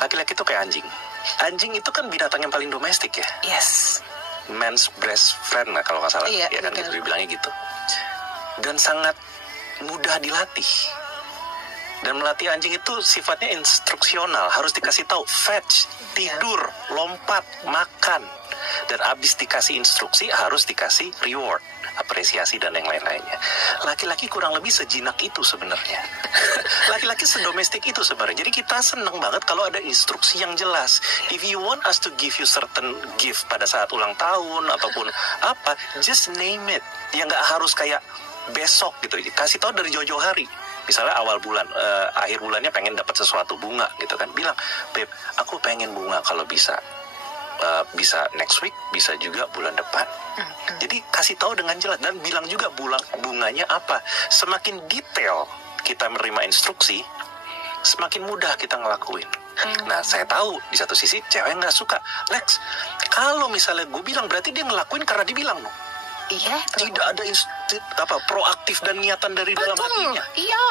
Laki-laki itu kayak anjing. Anjing itu kan binatang yang paling domestik ya. Yes. Man's best friend lah kalau nggak salah. Iya, ya kan betul. gitu dibilangnya gitu. Dan sangat mudah dilatih. Dan melatih anjing itu sifatnya instruksional, harus dikasih tahu, fetch, tidur, lompat, makan. Dan abis dikasih instruksi harus dikasih reward, apresiasi dan yang lain-lainnya. Laki-laki kurang lebih sejinak itu sebenarnya. Laki-laki sedomestik itu sebenarnya. Jadi kita seneng banget kalau ada instruksi yang jelas. If you want us to give you certain gift pada saat ulang tahun ataupun apa, just name it. Ya nggak harus kayak besok gitu. Kasih tahu dari jauh-jauh hari. Misalnya awal bulan, akhir bulannya pengen dapat sesuatu bunga gitu kan. Bilang, Beb, aku pengen bunga kalau bisa. Bisa next week, bisa juga bulan depan. Jadi kasih tahu dengan jelas dan bilang juga bunganya apa. Semakin detail kita menerima instruksi, semakin mudah kita ngelakuin. Nah, saya tahu di satu sisi cewek nggak suka. Lex, kalau misalnya gue bilang berarti dia ngelakuin karena dibilang dong. Iya. Tidak ada proaktif dan niatan dari dalam hatinya. Iya.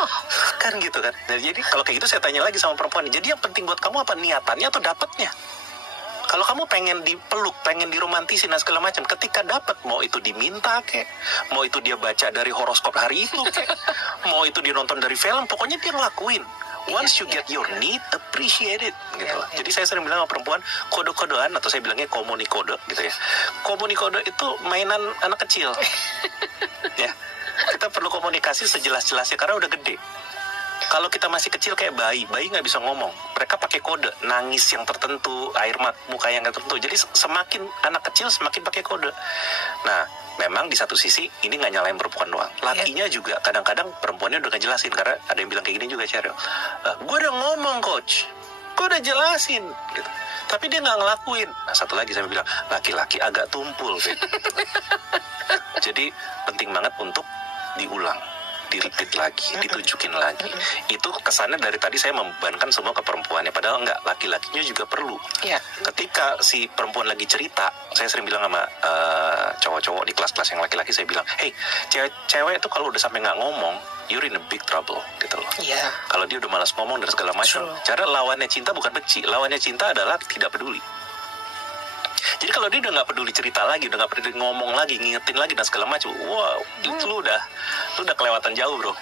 Kan gitu kan. Nah, jadi kalau kayak gitu saya tanya lagi sama perempuan. Jadi yang penting buat kamu apa, niatannya atau dapatnya? Kalau kamu pengen dipeluk, pengen diromantisin dan segala macam, ketika dapat, mau itu diminta kek, mau itu dia baca dari horoskop hari itu kek, mau itu dia nonton dari film, pokoknya dia ngelakuin. Once you get your need, appreciate it gitu. Jadi saya sering bilang sama perempuan, kode-kodean atau saya bilangnya komunikode gitu ya. Komunikode itu mainan anak kecil. Ya. Kita perlu komunikasi sejelas-jelasnya karena udah gede. Kalau kita masih kecil kayak bayi nggak bisa ngomong. Mereka pakai kode, nangis yang tertentu, air muka yang tertentu. Jadi semakin anak kecil semakin pakai kode. Nah, memang di satu sisi ini nggak nyalain perempuan doang. Lakinya juga kadang-kadang perempuannya udah ngejelasin karena ada yang bilang kayak gini juga, Cheryl. Gue udah ngomong, coach. Gue udah jelasin, gitu. Tapi dia nggak ngelakuin. Nah, satu lagi saya bilang, laki-laki agak tumpul, gitu. Jadi penting banget untuk diulang, di-repeat lagi, ditunjukin lagi. Itu kesannya dari tadi saya membebankan semua ke perempuannya, padahal enggak, laki-lakinya juga perlu. Iya. Ketika si perempuan lagi cerita, saya sering bilang sama cowok-cowok di kelas-kelas yang laki-laki, saya bilang, hey, cewek itu kalau udah sampai nggak ngomong, you're in a big trouble, gitu loh. Iya. Kalau dia udah malas ngomong dan segala macam, cara lawannya cinta bukan benci, lawannya cinta adalah tidak peduli. Jadi kalau dia udah nggak peduli cerita lagi, udah nggak peduli ngomong lagi, ngingetin lagi dan segala macam, wow, itu lu udah kelewatan jauh, bro.